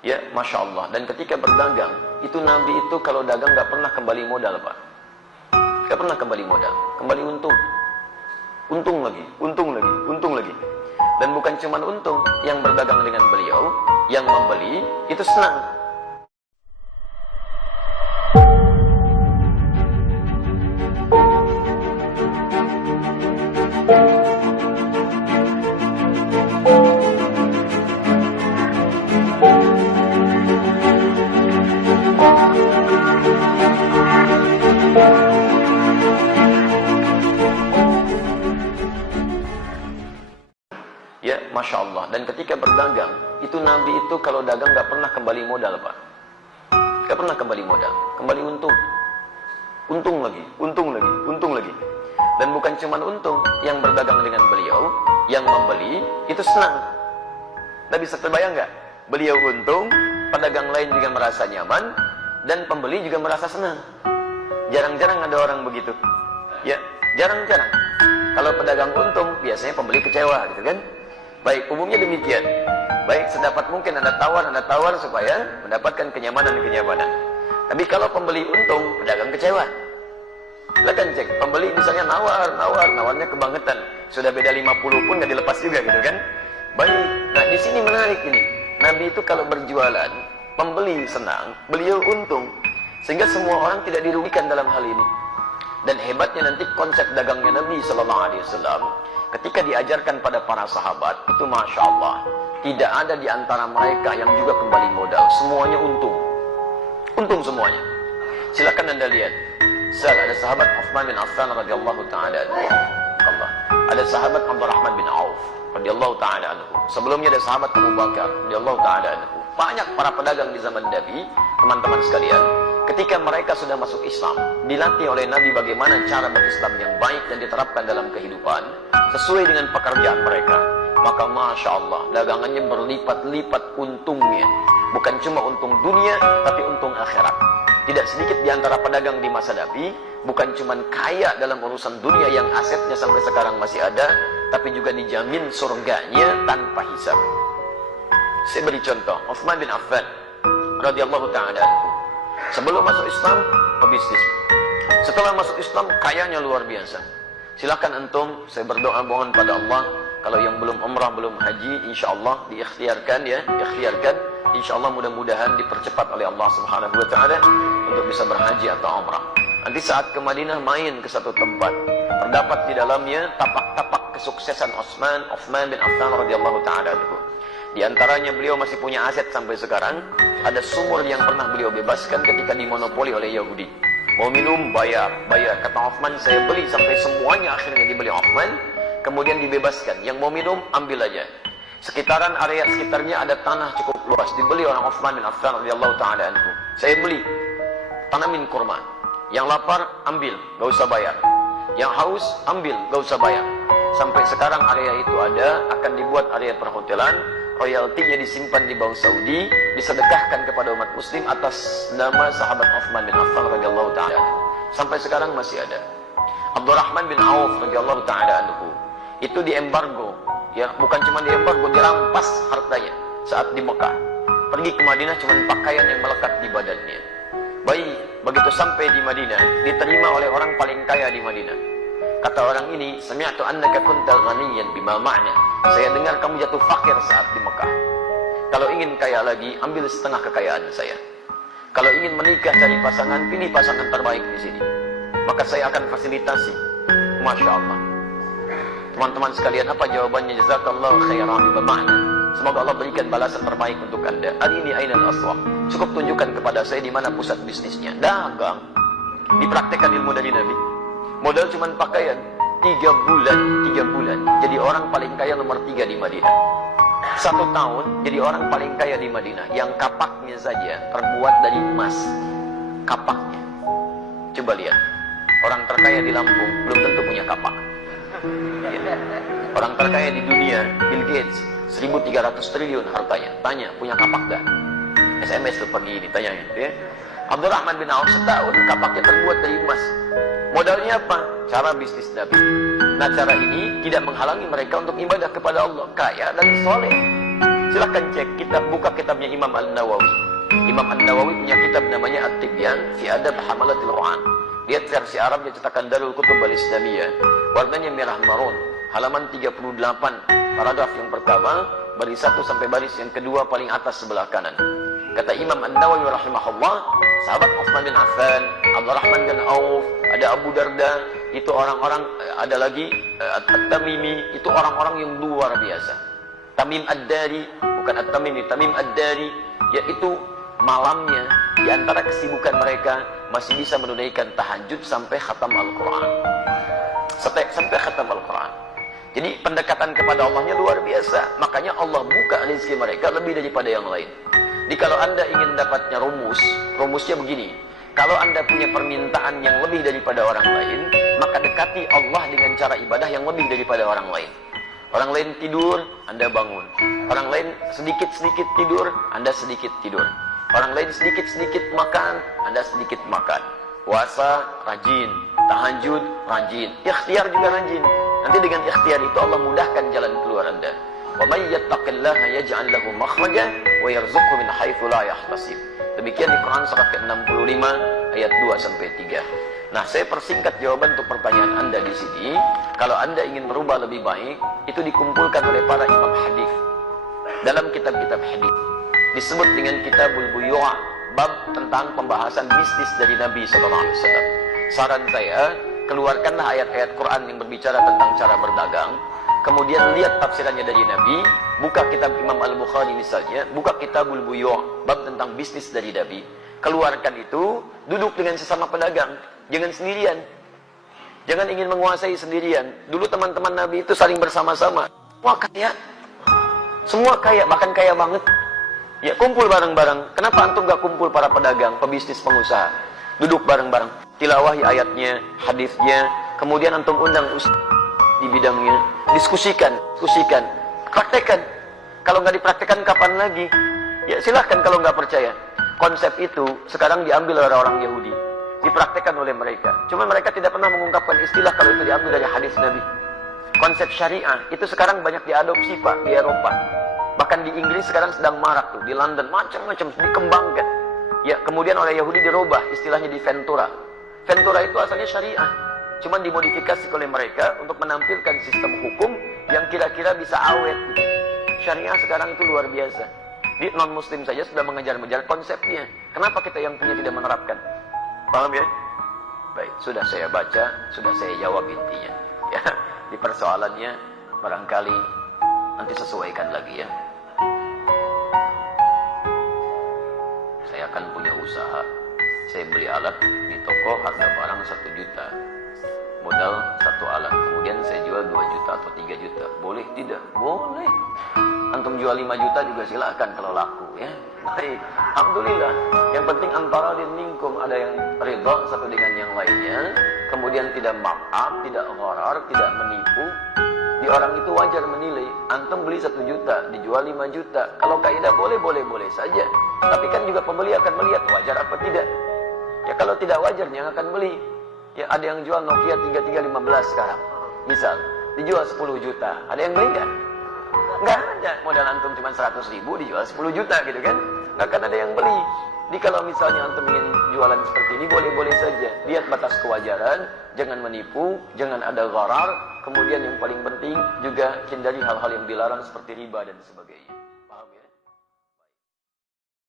Ya, Masya Allah. Dan ketika berdagang, itu Nabi itu kalau dagang gak pernah kembali modal, Pak. Gak pernah kembali modal, kembali untung. Untung lagi, untung lagi, untung lagi. Dan bukan cuma untung, yang berdagang dengan beliau, yang membeli, itu senang. Ya, Masya Allah. Dan ketika berdagang, itu Nabi itu kalau dagang gak pernah kembali modal, Pak. Gak pernah kembali modal, kembali untung. Untung lagi, untung lagi, untung lagi. Dan bukan cuma untung, yang berdagang dengan beliau, yang membeli, itu senang. Nah, bisa terbayang gak? Beliau untung, pedagang lain juga merasa nyaman, dan pembeli juga merasa senang. Jarang-jarang ada orang begitu. Ya, jarang-jarang. Kalau pedagang untung, biasanya pembeli kecewa, gitu kan? Baik, umumnya demikian. Baik, sedapat mungkin Anda tawar supaya mendapatkan kenyamanan. Tapi kalau pembeli untung, pedagang kecewa. Silakan cek, pembeli misalnya nawarnya kebangetan. Sudah beda 50 pun nggak dilepas juga, gitu kan? Baik, nah di sini menarik ini. Nabi itu kalau berjualan, pembeli senang, beliau untung. Sehingga semua orang tidak dirugikan dalam hal ini. Dan hebatnya nanti konsep dagangnya Nabi SAW, ketika diajarkan pada para sahabat, itu Masya Allah, tidak ada di antara mereka yang juga kembali modal. Semuanya untung. Untung semuanya. Silakan Anda lihat. Ada sahabat Uthman bin Affan radhiyallahu ta'ala anhu. Ada sahabat Abdurrahman bin Auf radhiyallahu ta'ala anhu. Sebelumnya ada sahabat Abu Bakar radhiyallahu ta'ala anhu. Banyak para pedagang di zaman Nabi, teman-teman sekalian. Ketika mereka sudah masuk Islam, dilatih oleh Nabi bagaimana cara berislam yang baik dan diterapkan dalam kehidupan sesuai dengan pekerjaan mereka, maka Masya Allah, dagangannya berlipat-lipat untungnya. Bukan cuma untung dunia, tapi untung akhirat. Tidak sedikit di antara pedagang di masa Nabi bukan cuma kaya dalam urusan dunia yang asetnya sampai sekarang masih ada, tapi juga dijamin surganya tanpa hisab. Saya beri contoh, Uthman bin Affan radhiyallahu ta'ala anhu. Sebelum masuk Islam, pebisnis. Setelah masuk Islam, kayanya luar biasa. Silakan antum, saya berdoa mohon pada Allah, kalau yang belum umrah, belum haji, insya Allah diikhtiarkan ya, diikhtiarkan. Insya Allah mudah-mudahan dipercepat oleh Allah Subhanahu Wa Taala untuk bisa berhaji atau umrah. Nanti saat ke Madinah main ke satu tempat, terdapat di dalamnya tapak-tapak kesuksesan Uthman bin Affan radhiyallahu taala anhu. Di antaranya beliau masih punya aset sampai sekarang. Ada sumur yang pernah beliau bebaskan ketika dimonopoli oleh Yahudi. Mau minum, bayar. Kata Uthman, saya beli sampai semuanya akhirnya dibeli Uthman. Kemudian dibebaskan. Yang mau minum, ambil aja. Sekitaran area sekitarnya ada tanah cukup luas. Dibeli oleh Uthman bin Affan radhiyallahu ta'ala anhu. Saya beli. Tanamin kurma. Yang lapar, ambil. Gak usah bayar. Yang haus, ambil. Gak usah bayar. Sampai sekarang area itu ada. Akan dibuat area perhotelan. Royaltinya disimpan di Bank Saudi, disedekahkan kepada umat muslim atas nama sahabat Uthman bin Affan radhiyallahu ta'ala anhu. Sampai sekarang masih ada. Abdurrahman bin Auf radhiyallahu ta'ala anhu itu diembargo, ya, bukan cuma diembargo, dirampas hartanya saat di Mekah. Pergi ke Madinah cuma pakaian yang melekat di badannya. Baik, begitu sampai di Madinah, diterima oleh orang paling kaya di Madinah. Kata orang ini, sami'tu annaka kunta ghaniyan bima ma'na. Saya dengar kamu jatuh fakir saat di Mekah. Kalau ingin kaya lagi, ambil setengah kekayaan saya. Kalau ingin menikah cari pasangan, pilih pasangan terbaik di sini. Maka saya akan fasilitasi. Masya Allah. Teman-teman sekalian, apa jawabannya? Jazakallahu khairan bima ma'na. Semoga Allah berikan balasan terbaik untuk Anda. Arini ainal aswaq. Cukup tunjukkan kepada saya di mana pusat bisnisnya. Dagang. Dipraktekkan ilmu dari Nabi. Modal cuma pakaian. 3 bulan jadi orang paling kaya nomor 3 di Madinah. 1 tahun jadi orang paling kaya di Madinah. Yang kapaknya saja terbuat dari emas. Kapaknya. Coba lihat. Orang terkaya di Lampung belum tentu punya kapak. Ya. Orang terkaya di dunia, Bill Gates, 1.300 triliun hartanya. Tanya, punya kapak gak? SMS tuh pergi ditanyain. Ya. Abdurrahman bin Auf setahun kapaknya terbuat dari emas. Modalnya apa? Cara bisnis Nabi. Nah, cara ini tidak menghalangi mereka untuk ibadah kepada Allah. Kaya dan soleh. Silahkan cek kitab, buka kitabnya Imam An-Nawawi. Imam An-Nawawi punya kitab namanya At-Tibyan fi Adab Hamalatil Quran. Lihat versi Arabnya cetakan Darul Kutub Al-Islamiyah. Warnanya merah marun. Halaman 38, paragraf yang pertama, baris 1 sampai baris yang kedua paling atas sebelah kanan. Kata Imam An-Nawawi rahimahullah, sahabat Utsman bin Affan, Abdurrahman bin Auf, ada Abu Darda, itu orang-orang, ada lagi At-Tamimi, itu orang-orang yang luar biasa. Tamim Ad-Dari, bukan At-Tamimi, Tamim Ad-Dari, yaitu malamnya di antara kesibukan mereka masih bisa menunaikan tahajud sampai khatam Al-Quran. Sampai khatam Al-Quran. Jadi pendekatan kepada Allahnya luar biasa. Makanya Allah buka rezeki mereka lebih daripada yang lain. Jadi kalau Anda ingin dapatnya rumusnya begini. Kalau Anda punya permintaan yang lebih daripada orang lain, maka dekati Allah dengan cara ibadah yang lebih daripada orang lain. Orang lain tidur, Anda bangun. Orang lain sedikit-sedikit tidur, Anda sedikit tidur. Orang lain sedikit-sedikit makan, Anda sedikit makan. Puasa, rajin. Tahajud, rajin. Ikhtiar juga rajin. Nanti dengan ikhtiar itu Allah mudahkan jalan keluar Anda. Wa may yattaqillaha yaj'al lahu makhraja wa yarzuqhu min haitsu la yahtasib. Demikian di Quran surat ke-65 ayat 2 sampai 3. Nah, saya persingkat jawaban untuk pertanyaan Anda di sini. Kalau Anda ingin merubah lebih baik, itu dikumpulkan oleh para imam hadis dalam kitab-kitab hadis. Disebut dengan Kitabul Buyu', bab tentang pembahasan bisnis dari Nabi sallallahu alaihi wasallam. Saran saya, keluarkanlah ayat-ayat Quran yang berbicara tentang cara berdagang. Kemudian lihat tafsirannya dari Nabi, buka kitab Imam Al-Bukhari misalnya, buka Kitabul Buyu', bab tentang bisnis dari Nabi. Keluarkan itu, duduk dengan sesama pedagang, jangan sendirian. Jangan ingin menguasai sendirian. Dulu teman-teman Nabi itu saling bersama-sama. Wah, kaya. Semua kaya, bahkan kaya banget. Ya, kumpul bareng-bareng. Kenapa antum gak kumpul para pedagang, pebisnis, pengusaha? Duduk bareng-bareng, tilawahi ayatnya, hadisnya, kemudian antum undang ustaz di bidangnya, diskusikan, praktekkan. Kalau nggak dipraktekkan kapan lagi? Ya silahkan kalau nggak percaya. Konsep itu sekarang diambil oleh orang Yahudi, dipraktekkan oleh mereka. Cuma mereka tidak pernah mengungkapkan istilah kalau itu diambil dari hadis Nabi. Konsep syariah itu sekarang banyak diadopsi Pak di Eropa. Bahkan di Inggris sekarang sedang marak tuh, di London macam-macam dikembangkan. Ya, kemudian oleh Yahudi dirubah istilahnya di Ventura. Ventura itu asalnya syariah, cuman dimodifikasi oleh mereka untuk menampilkan sistem hukum yang kira-kira bisa awet. Syariah sekarang itu luar biasa. Di non-muslim saja sudah mengejar-ngejar konsepnya. Kenapa kita yang punya tidak menerapkan? Paham ya? Baik, sudah saya baca, sudah saya jawab intinya. Ya, di persoalannya barangkali nanti sesuaikan lagi ya. Saya akan punya usaha. Saya beli alat di toko harga barang 1 juta. Modal 1 alat. Kemudian saya jual 2 juta atau 3 juta. Boleh tidak? Boleh. Antum jual 5 juta juga silakan kalau laku ya. Baik. Alhamdulillah. Yang penting antara din minkum, ada yang ridha satu dengan yang lainnya. Kemudian tidak markup, tidak gharar, tidak menipu. Di orang itu wajar menilai. Antum beli 1 juta, dijual 5 juta. Kalau kaidah boleh saja. Tapi kan juga pembeli akan melihat wajar apa tidak. Ya kalau tidak wajar jangan akan beli. Ya ada yang jual Nokia 3315 sekarang. Misal, dijual 10 juta. Ada yang beli nggak? Nggak ada. Modal antum cuma 100 ribu dijual 10 juta gitu kan. Nggak akan ada yang beli. Jadi kalau misalnya antum ingin jualan seperti ini boleh saja. Lihat batas kewajaran, jangan menipu, jangan ada gharar. Kemudian yang paling penting juga hindari hal-hal yang dilarang seperti riba dan sebagainya.